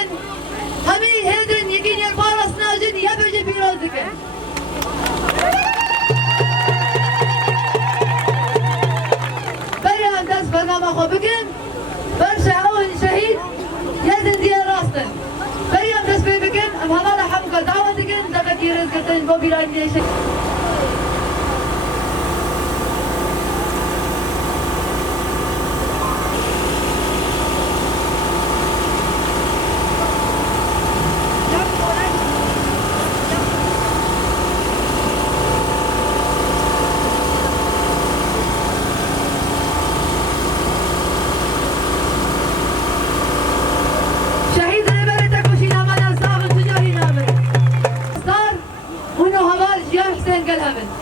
دکن همی هیدن یکین یک پاراس ناجن یا بجه پیروز دکن بریم دست برنامه خو بکن بر شعون شهید یزن دیه راستن بریم دست بی بکن ام همالا حمقا دعوت دکن دقیقی رزگتن با بیرانی دیه شکل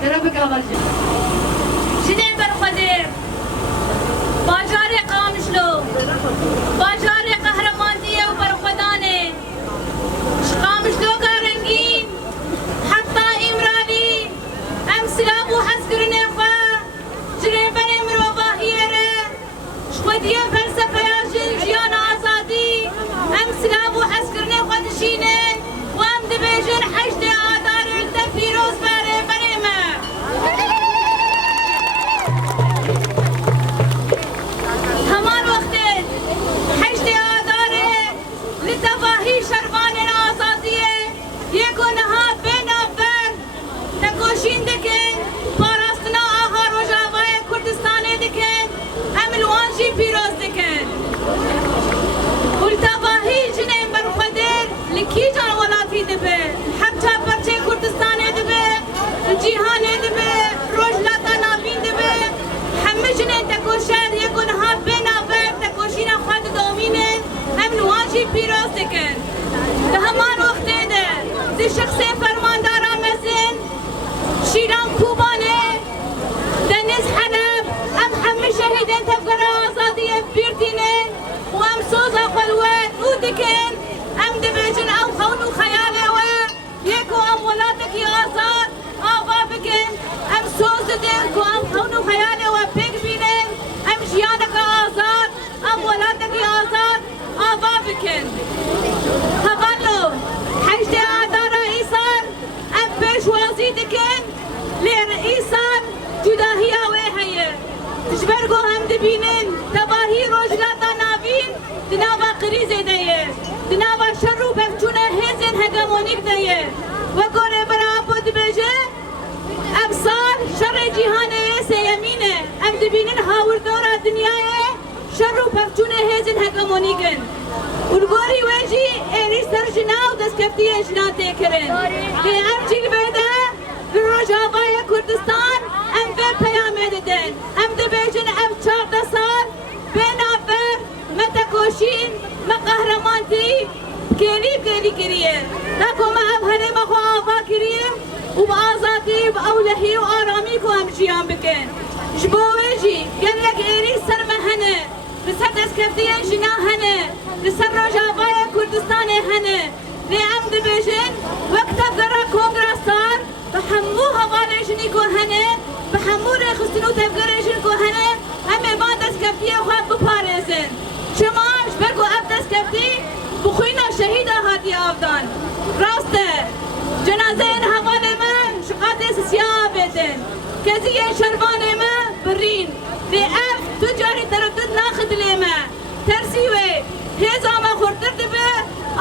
ربك أمرجع. شنو برخدير؟ باجاري قامشلو، باجاري قهرمانية وبرخدانة. قامشلو قارنجين، حتى إمرالي، أمسلاب وحسكرني خا، جريبان إمرو باهيرة، شودية فلسفة يا جيان آزادي، أمسلاب وحسكرني خا تشينن، وأم دبيجن حشدي آدار التفيروز شخص فرماندار مزن شیران کوبانه دنیز حلب ام همه شهیدن تفکر آزادی بیرتینه و ام سوزا قلوه او دکن ام دبیجن ام خون و خیاله و یکو ام ولادکی آزاد آوا بکن ام سوز دن کو ام خون و خیاله و بگ بینن ام جیانک آزاد ام ولادکی آزاد آوا بکن هبالو حجده دكن لرئيسان جداهية وهي تجبرقو هم دبينن تباهي روجلاتا نابين دنابا قريزة ديه دنابا شرو بفجونه هزن هجمونيك ديه وقوري برابو دبجه أبصار شر جهانه سيمينه هم دبينن هاور دورا دنياه شرو بفجونه هزن هجمونيكن والقوري وجي إيري سرجنا ودسكفتيه جنا تكرن في أرجل بيدا روجاوای کردستان ام به پیام دادن ام دبیجن ام 14 سال بنابر متکوشین مقهرمانتی کلی کریه نکو ما ام هنه ما خو آوا کریه و با آزادی و اولهی و آرامی کو ام جیان بکن جبویجی گلک ایری سر مهنه لسر دسکفتیه جنا هنه لسر روجاوای کردستان هنه لی ام دبیجن وقت برا کنگرسار بحمو هوالجنی کوهنه بحمو رخصتنو تفکرشن کوهنه همه با دستکفتی خواب بپارزن شماش برگو اب دستکفتی بخوینا شهید هاتی آفدان راسته جنازه این حوال من شقادس سیاه بدن کسی این شربان من برین لی اف تجاری تردد ناخد لیمه ترسیوه هیزا ما خورتر دبه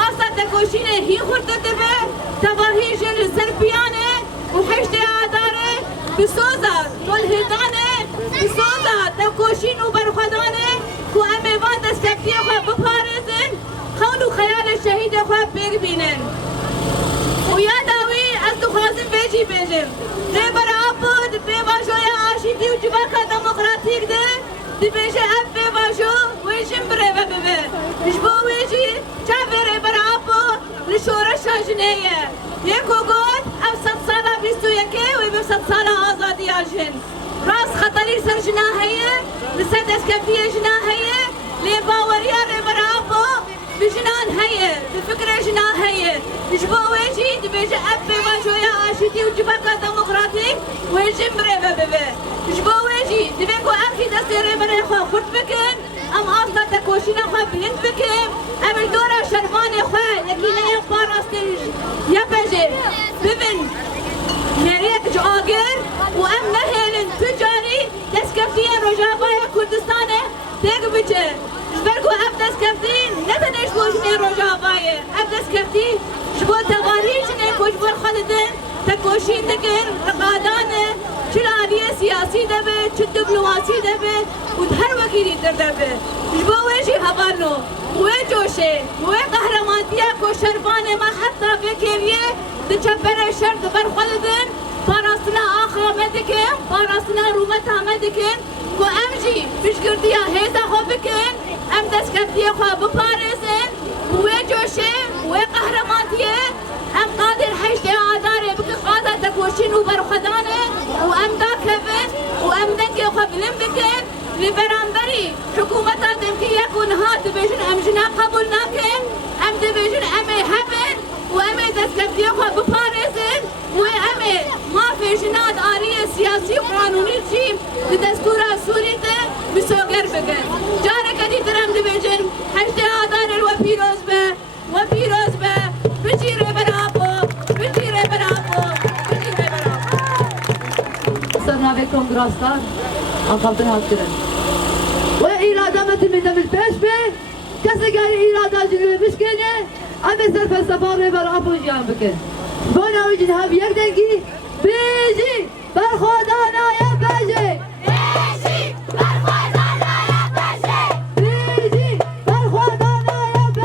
آسا تکوشینه هی خورتر دبه تباهی جن سر پیانه وحشتي عداري بصوزة والهدانة بصوزة تكوشين وبرخدانة كو أمي بادا سكتية خواب بفارزن خونو خيال الشهيد خواب بيقبينن ويا داوي أزدو خازم بيجي بيجم دي برابو دي بيباجو يا عاشيتي وجباكا ديمقراطيك دي بيجي أب بيباجو ويجم بريبا ببه نشبو ويجي شافري برابو لشورة شاجنية يكو قول أو 100 سالة بيستو يكي ويبو 100 سالة آزادي عجن راس خطري سر جناهية لسد اسكفتية جناهية لباوريا ربرابو بجنان هي بفكرة جناهية نشبو ويجي دبيجي أبي واجويا عاشتي وجباكا ديمقراطيك ويجي مريبا ببه نشبو ويجي دبيكو أمكي دستي ريبرا خوا خورد بكن أم أصلا تكوشينا خوا بلند بكن أم الدورة شرفاني خوا روجاوای کردستان تگ بچه جبرگو اب دست کفتین نتنش بوجنی روجاوای اب دست کفتی جبو تواریج نه کجبر خالدن تکوشین دکن رقادانه چلالیه سیاسی دبه چه دیپلماسی دبه و هر وکیلی در دبه جبو ویجی هوانو و جوشه و قهرمانتیه کو شربانه ما حتی بکیریه دچبر شرط بر خالدن پاراستنا آخا مدکن پاراستنا رومت مدکن و امجی بشگردیا هیزا خو بکن ام دست کفتیه خو بپارزن و جوشه و قهرمانتیه ام قادر حشت آداره بک قادر تکوشین و برخدانه و ام دا کبن و ام دنگی خو بلن بکن لبرانبری حکومت آدم که یکون ها دبیجن ام جنا قبول نکن ام دبیجن امی هبن و امی دست کفتیه خو بپارزن و امی ما في جناد آلية سياسي وقانوني رجيم لدستور سوري ده مسوغر بگن جارك دي درم دبيجن حشد آدار الوبيروز به بجيري برابو بجيري برابو صرنا بكم دراستان أقلتنا هاتكرن وإرادة متمنى من البيش به كسي قال إرادة جنوب مشكلة أمي سرف السفارة برابو جيان بكن بونا وجنها بيك دنگي بيجي